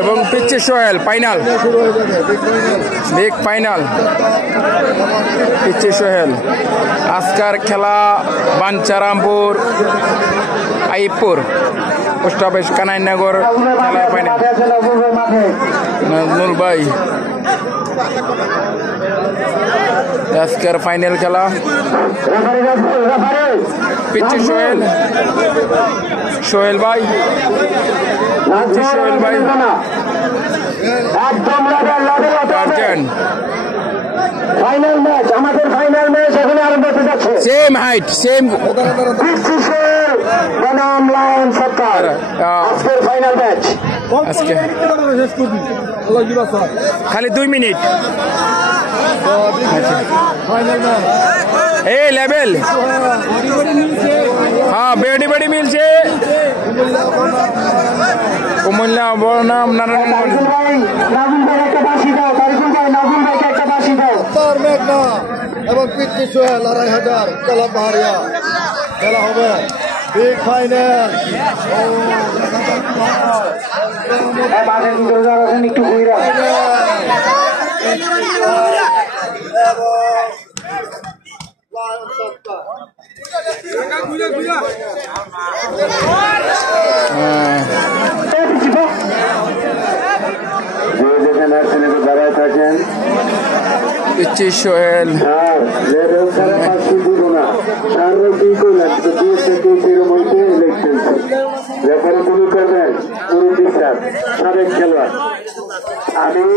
এবং পিচ্চি Sohel final, big final পিচ্চি সোহেল। আজকের খেলা বাঞ্চারামপুর আইপুর পোস্ট অফিস কানাইনগর খেলার ফাইনাল। নাজমুল ভাই আজকের ফাইনাল খেলা পিচ্চি সোহেল, সোহেল ভাই, পিচ্চি সোহেল ভাই ফাইনাল ম্যাচ, আমাদের ফাইনাল ম্যাচ এখানে আরম্ভ হতে যাচ্ছে। সেম হাইট সেম পিচ্চি সোহেল বনাম লায়ন সরকার আজকের ফাইনাল ম্যাচ। আজকে খালি 2 মিনিট এই লেভেল। হ্যাঁ বেডি বেডি মিলছে কুমিল্লা বনাম নারায়ণগঞ্জ। এবং পিচ্চি সোহেল 2,500 খেলা পাহাড়িয়া খেলা হবে বিগ ফাইনাল। একটু ঘুরা দাঁড়ায় থাকেন পিচ্চি সোহেল সাবেক খেলোয়াড় আমি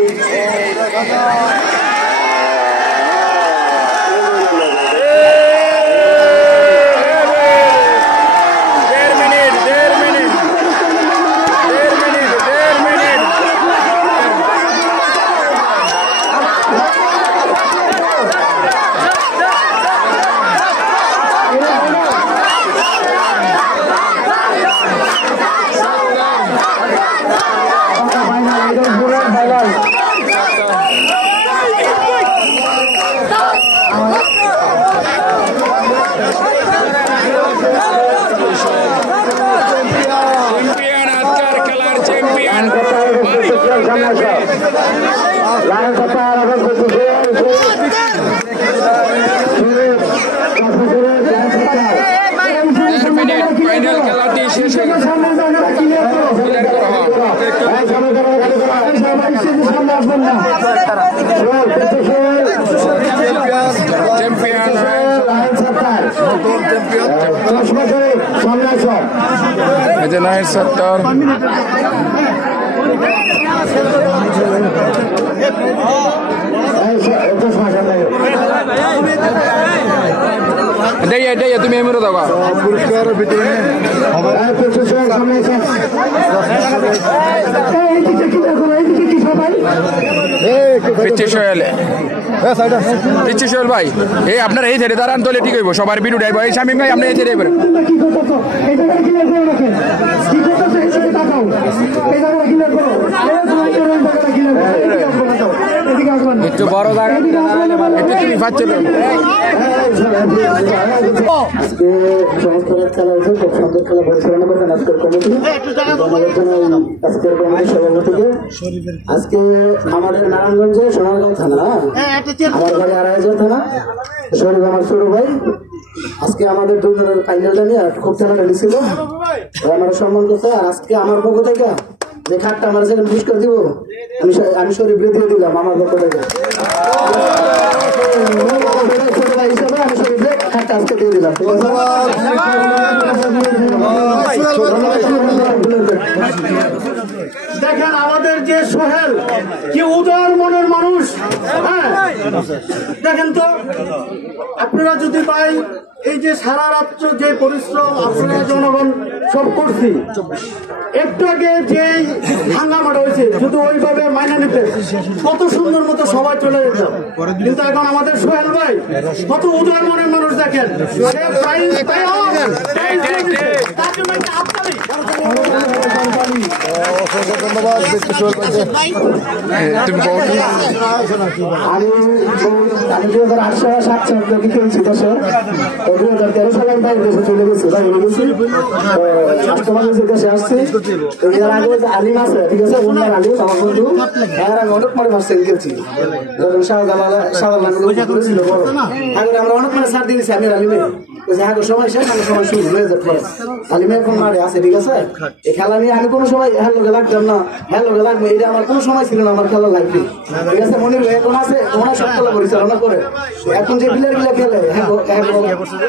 ফাইনাল খেলাটি শেষ হয়ে গেছে। নাইট সত্তর তুমি এমনি দাও পুরস্কারের ভিতরে পিচ্চি সোহেল, পিচ্চি সোহেল ভাই এই আপনার এই ছেড়ে দাঁড়ান তোলে ঠিক হইব সবার ভিডিও ডাইব। এই শামিম ভাই আপনি এই ছেড়ে একটু বড় জায়গা একটু তুমি পাচ্ছিল খেলা হয়েছে, খুব সুন্দর খেলা পরিচালনা করবেন আজকের কমিটি আজকের কমিটির সভাপতিকে। আজকে আমাদের নারায়ণগঞ্জে সোনারগাঁও থানা, আমার বাড়ি আড়াইহাজার থানা, শরীফ আমার ছোট ভাই। আজকে আমাদের দুজনের ফাইনালটা নিয়ে খুব খেলা রেডি আমার সম্মান করতে। আর আজকে আমার পক্ষ থেকে যে খাটটা আমার সেখানে পুরস্কার দিব আমি শরীফ দিয়ে দিলাম আমার পক্ষ থেকে ছোট ভাই হিসাবে আমি শরীফে খাটটা আজকে দিয়ে দিলাম। দেখেন আমাদের যে সোহেল কি উদার মনের মানুষ। হ্যাঁ দেখেন তো আপনারা যদি পাই এই যে সারা রাত্র যে পরিশ্রম আপনারা জনগণ সব করছি, একটু আগে যে হাঙ্গামাটা হয়েছে যদি ওইভাবে মাইনে নিতে কত সুন্দর মতো সবাই চলে যেত। কিন্তু এখন আমাদের সোহেল ভাই কত উদার মনের মানুষ দেখেন তার জন্য অসংখ্য ধন্যবাদ ব্যক্তি সোহেল ভাইকে। তুমি বলো কি? আমি 2008 সালে 7 সালে খেলছি দেশে, 2013 সালে আমি বাইরে দেশে চলে গেছি, বাইরে গেছি, তোমাদের দেশে আসছি। এর আগে আলিম আছে, ঠিক আছে, উন্নয়ন আলিম আমার বন্ধু, এর আগে অনেক মানে মাস খেলছি, যখন শাহজালাল ছিল বড়, আগে আমরা অনেক মানে সার দিয়েছি আমি আলিমে, আগে সময় শেষ, আমি সময় শুরু হয়ে যাবে। আলিমে এখন মাঠে আছে, ঠিক আছে। এই খেলা নিয়ে আমি কোনো সময় হ্যালোকে লাগতাম না, হ্যালোকে লাগবে, এটা আমার কোনো সময় ছিল না আমার খেলা লাগবে, ঠিক আছে। মনির ভাই এখন আছে, ওনার সব খেলা পরিচালনা করে। এখন যে প্লেয়ার গুলা খেলে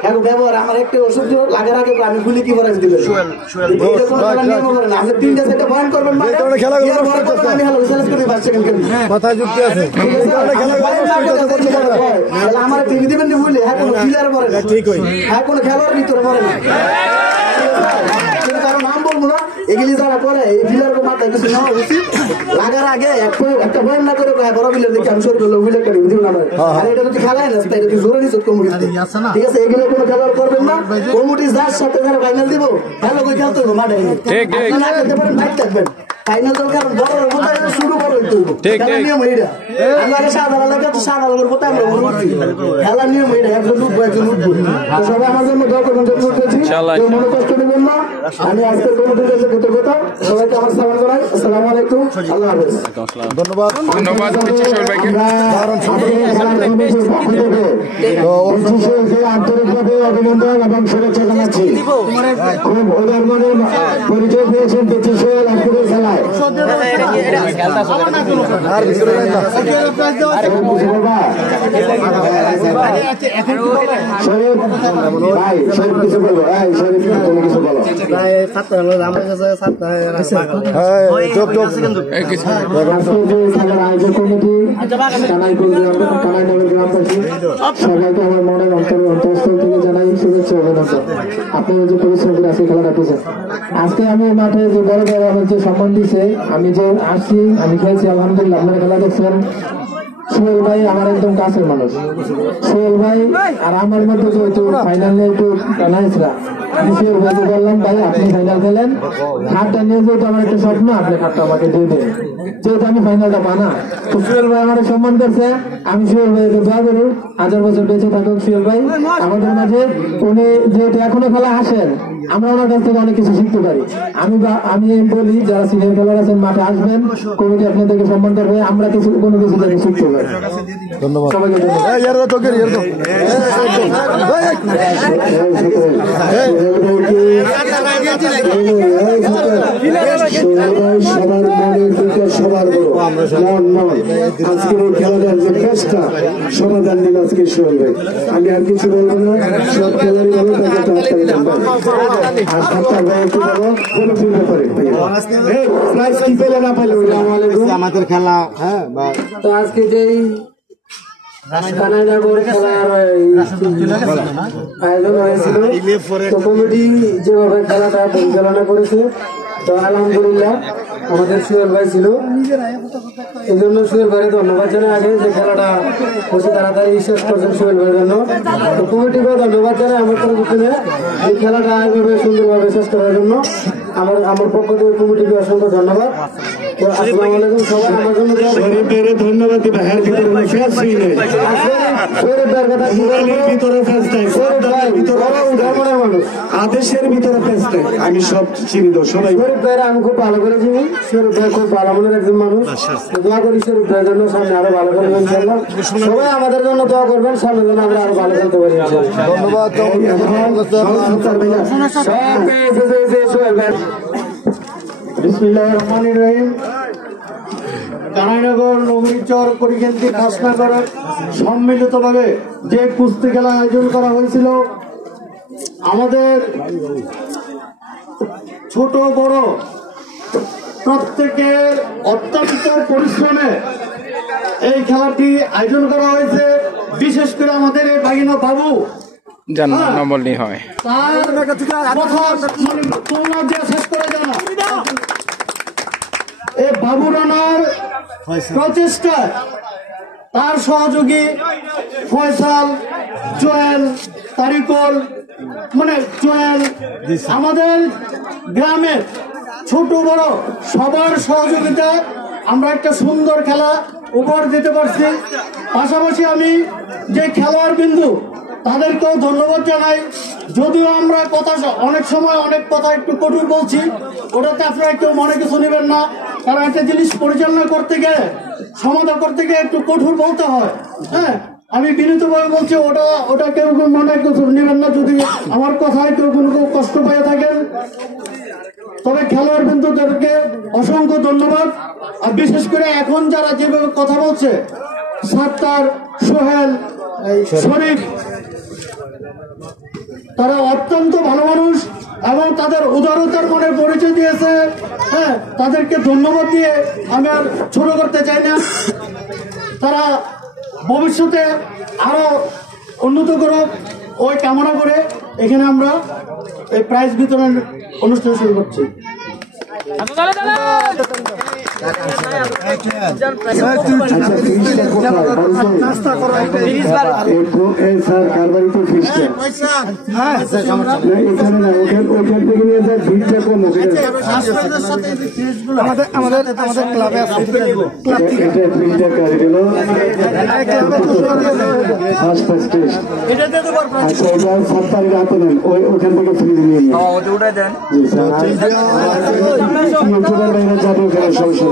এখন ব্যবহার আমার একটা ওষুধ লাগার আগে আমি গুলি কি করাই দিবে, আপনি 3টা 4টা পয়েন্ট করবেন, আমি হ্যালো চ্যালেঞ্জ করে 5 সেকেন্ড খেলি, মাথায় যুক্তি আছে। আমার টিভি দিবেন বুঝলে, হ্যাঁ কোনো প্লেয়ার পরে না, ঠিক হয়, হ্যাঁ কোনো খেলোয়াড় ভিতরে পড়ে না, কারো নাম বলবো না, এগুলি যারা করে এই প্লেয়ারকে মাথায় কিছু নেওয়া উচিত। লাগার আগে একটা পয়েন্ট না করে বড় প্লেয়ার দেখে আমি শরীর প্লেয়ার করি বুঝলি না ভাই, আর এটা যদি খেলায় না এটা যদি জোরে নিচ্ছে কমিটি, ঠিক আছে। এগুলো কোনো খেলোয়াড় করবেন না, কমিটি যার সাথে যারা ফাইনাল দিব হ্যালো করে খেলতে হবে মাঠে, না খেলতে পারেন বাইক থাকবেন ফাইনাল তো, কারণ বড় মধ্যে শুরু বড় হইতে হবে, খেলার নিয়ম এইটা। আমরা আগে সাধারণ লাগে তো সাধারণ করতে আমরা উঠছি, খেলার নিয়ম এইটা, একজন উঠবো একজন উঠবো। তো সবাই আমার জন্য দোয়া করবেন, জন্য উঠেছি, মনে কষ্ট নেবেন না। আমি আজকে কমিটির কাছে কৃতজ্ঞতা, সবাইকে আমার সালাম জানাই, আসসালামু আলাইকুম, আল্লাহ হাফেজ। ধন্যবাদ। ধন্যবাদ পিচ্চি সোহেল ভাইকে। আন্তরিকভাবে অভিনন্দন এবং শুভেচ্ছা জানাচ্ছি। খুব ওদের মনে পরিচয় পেয়েছেন পিচ্চি সোহেল আন্তরিক খেলায়। আর ভিতরে যাই না। শরীফ ভাই, শরীফ কিছু বলবো, শরীফ তুমি কিছু বলো। চোপ চোপ। আয়োজক কমিটি, কানাইনগর গ্রামবাসী সবাইকে আমার মনের অন্তঃস্থল থেকে জানাই শুভেচ্ছা অভিনন্দন। আপনি যে পরিশ্রম করে আজকে খেলাটা পেয়েছেন, আজকে আমি মাঠে যে বড় বড় আমার যে সম্মান দিছে, আমি যে আসছি, আমি খেলছি আলহামদুলিল্লাহ। আপনারা খেলা দেখছেন, সোহেল ভাই আমার একদম কাছের মানুষ। সোহেল ভাই আর আমার মধ্যে যেহেতু ফাইনালে একটু নাইসরা, আমি সোহেল ভাইকে বললাম ভাই আপনি ফাইনাল খেলেন, হাতটা নিয়ে যেহেতু আমার একটা স্বপ্ন, আপনি হাতটা আমাকে দিয়ে দেন, যেহেতু আমি ফাইনালটা পানা। তো সোহেল ভাই আমার সম্মান করছে, আমি সোহেল ভাইকে দোয়া করি 1000 বছর বেঁচে থাকুক সোহেল ভাই আমাদের মাঝে। উনি যেহেতু এখনো খেলা আসেন, আমরা ওনার কাছ থেকে অনেক কিছু শিখতে পারি। আমি বলি যারা সিনিয়র খেলোয়াড় আছেন মাঠে আসবেন, কমিটি আপনাদেরকে সম্মান করবে, আমরা কোনো কিছু থেকে শিখতে পারি। ধন্যবাদ। সবাইকে সবার মনের দিকে সবার বড় মন নয়। আজকের এই খেলাটার যে ফেসটা সমাধান দিল আজকে সোহেল ভাই। আমি আর কিছু বলবো না, সব খেলারই বলো তাকে আর সপ্তাহ ভাই একটু বলো কোনো ফিল ব্যাপারে কি পেলে না পেলে আমাদের খেলা। হ্যাঁ, তো আজকে যেই কানাইনগর খেলার আয়োজন হয়েছিল, তো কমিটি যেভাবে খেলাটা পরিচালনা করেছে, তো আলহামদুলিল্লাহ আমাদের সোহেল ভাই ছিল, এই জন্য সোহেল ভাইয়ের ধন্যবাদ জানাই। আগে যে খেলাটা বেশি তাড়াতাড়ি শেষ করছেন সোহেল ভাইয়ের জন্য, তো কমিটিকে ধন্যবাদ জানাই আমার তরফে এই খেলাটা এইভাবে সুন্দরভাবে শেষ করার জন্য। আমার পক্ষ থেকে কমিটিকে অসংখ্য ধন্যবাদ। তো আসসালামু আলাইকুম, সবাই আমার জন্য ধন্যবাদ দিবা। হ্যাঁ, ভিতরে আদেশের ভিতরে আমি সব চিনি তো সবাই। শরীফ ভাইয়ের আমি খুব ভালো করে চিনি, শরীফ ভাই খুব ভালো মনের একজন মানুষ। দোয়া করি শরীফ ভাইয়ের জন্য সামনে আরো ভালো করবেন ইনশাআল্লাহ। সবাই আমাদের জন্য দোয়া করবেন, সামনে যেন আমরা আরো ভালো করতে পারি ধন্যবাদ। বিসমিল্লাহির রহমানির রহিম। কানাইনগর নগরীচর পরিকেন্দ্রিক হাসনাগরে সম্মিলিতভাবে যে কুস্তি খেলা আয়োজন করা হয়েছিল, আমাদের ছোট বড় প্রত্যেকের অত্যন্ত পরিশ্রমে এই খেলাটি আয়োজন করা হয়েছে। বিশেষ করে আমাদের এই ভাগিনা বাবু নাম বললেই হয়, শেষ করে জানা এই বাবু রানার প্রচেষ্টা, তার সহযোগী ফয়সাল, জোয়েল, তারিকুল, মানে জোয়েল, আমাদের গ্রামের ছোট বড় সবার সহযোগিতায় আমরা একটা সুন্দর খেলা উপহার দিতে পারছি। পাশাপাশি আমি যে খেলোয়াড় বিন্দু তাদেরকেও ধন্যবাদ জানাই। যদিও আমরা কথা অনেক সময় অনেক কথা একটু কঠোর বলছি, ওটাতে আপনারা কেউ মনে কিছু নেবেন না, কারণ একটা জিনিস পরিচালনা করতে গেলে সমাধান করতে গিয়ে একটু কঠোর বলতে হয়। হ্যাঁ, আমি বিনীতভাবে বলছি, ওটা কেউ মনে কিছু নেবেন না যদি আমার কথায় কেউ কোনো কষ্ট পেয়ে থাকেন। তবে খেলোয়াড় বিন্দুদেরকে অসংখ্য ধন্যবাদ। আর বিশেষ করে এখন যারা যেভাবে কথা বলছে, সাত্তার, সোহেল, শরীফ, তারা অত্যন্ত ভালো মানুষ এবং তাদের উদারতার মনে পরিচয় দিয়েছে। হ্যাঁ, তাদেরকে ধন্যবাদ দিয়ে আমি আর ছোট করতে চাই না। তারা ভবিষ্যতে আরো উন্নত করুক ওই কামনা করে এখানে আমরা এই প্রাইজ বিতরণ অনুষ্ঠান শুরু করছি। আমাদের ক্লাবে আছে ওখান থেকে ফ্রিজ নিয়ে জাতীয় খেলার সবসময়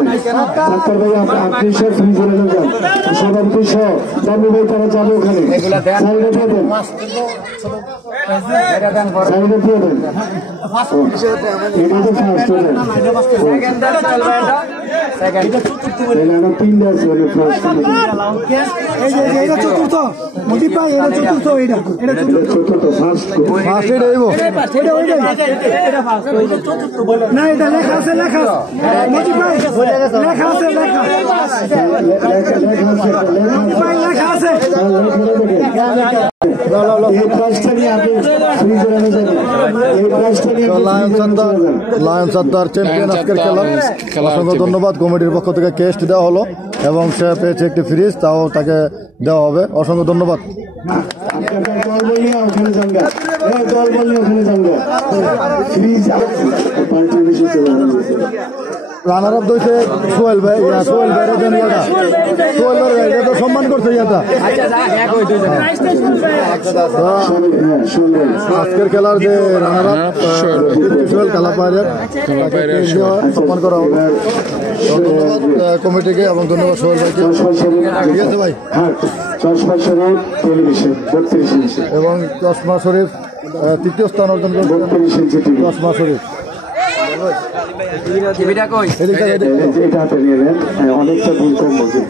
ডাক্তার ভাই আপনি সব ফ্রি চলে যান, সভাপতি সহ বাবু ভাই তারা যাবে ওখানে। সাইডে দিয়ে দেন, সাইডে দিয়ে দেন। এটা তো ফার্স্ট দেন, তিনটা আছে ফার্স্ট চতুর্থ মজিদ ভাই, এটা চতুর্থ, চতুর্থ ফার্স্ট না, এটা লেখা আছে, লেখা মজিদ ভাই, লেখা আছে, লেখা আছে। লায়ন সত্তার চ্যাম্পিয়ন আজকের খেলা। অসংখ্য ধন্যবাদ। কমিটির পক্ষ থেকে কেস্ট দেওয়া হলো এবং সে পেয়েছে একটি ফ্রিজ, তাও তাকে দেওয়া হবে। অসংখ্য ধন্যবাদ। রানার আপ দইছে সোহেল ভাই, সোহেল ভাইরা দেন এটা, সোহেল ভাই এটা তো সম্মান করছে এটা। আজকের খেলার যে রানার আপ সোহেল খেলা পাইলেন, সম্মান করা হবে। ধন্যবাদ কমিটিকে এবং ধন্যবাদ সোহেল ভাইকে। ঠিক আছে ভাই। এবং চশমা শরীফ তৃতীয় স্থান অর্জন করে। চশমা শরীফ অনেকটা ভুল কম বলছে।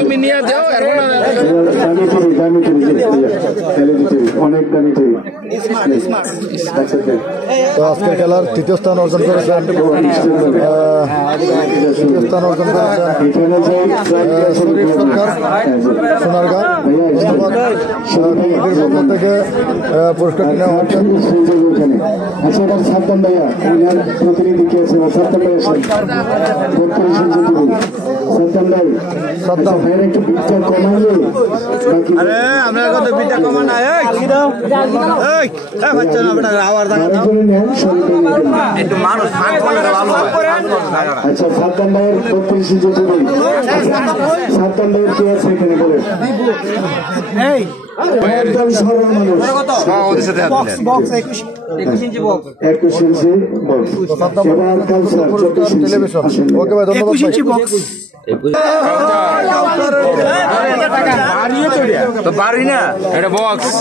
তুমি নিয়ে যাও অনেক দামি টিভি। তো আজকের খেলার তৃতীয় স্থান অর্জন করেছেন, তৃতীয় স্থান অর্জন করেছেন শরীফ সরকার, সোনারগাঁ। ধন্যবাদ। কমিটির পক্ষ থেকে পুরস্কারটি নেওয়া হচ্ছে। আচ্ছা, এবার সাদ্দাম ভাইয়া প্রতিনিধি কে আছে? সাদ্দাম ভাই সাদ্দাম ভাই, সাদ্দাম ভাইয়ের একটু বিটটা কমাইলে আমরা কত বিটা কমা না আচ্ছা, সাদ্দাম ভাইয়ের 32 ইঞ্চি টিভি। সাদ্দাম ভাইয়ের কে আছে এখানে বলে? একদম সরল মানুষ। 21 ইঞ্চি বক্স। এবার কাউসার 24 ইঞ্চি। ওকে ভাই, ধন্যবাদ ভাই। তো পারি না, এটা বক্স।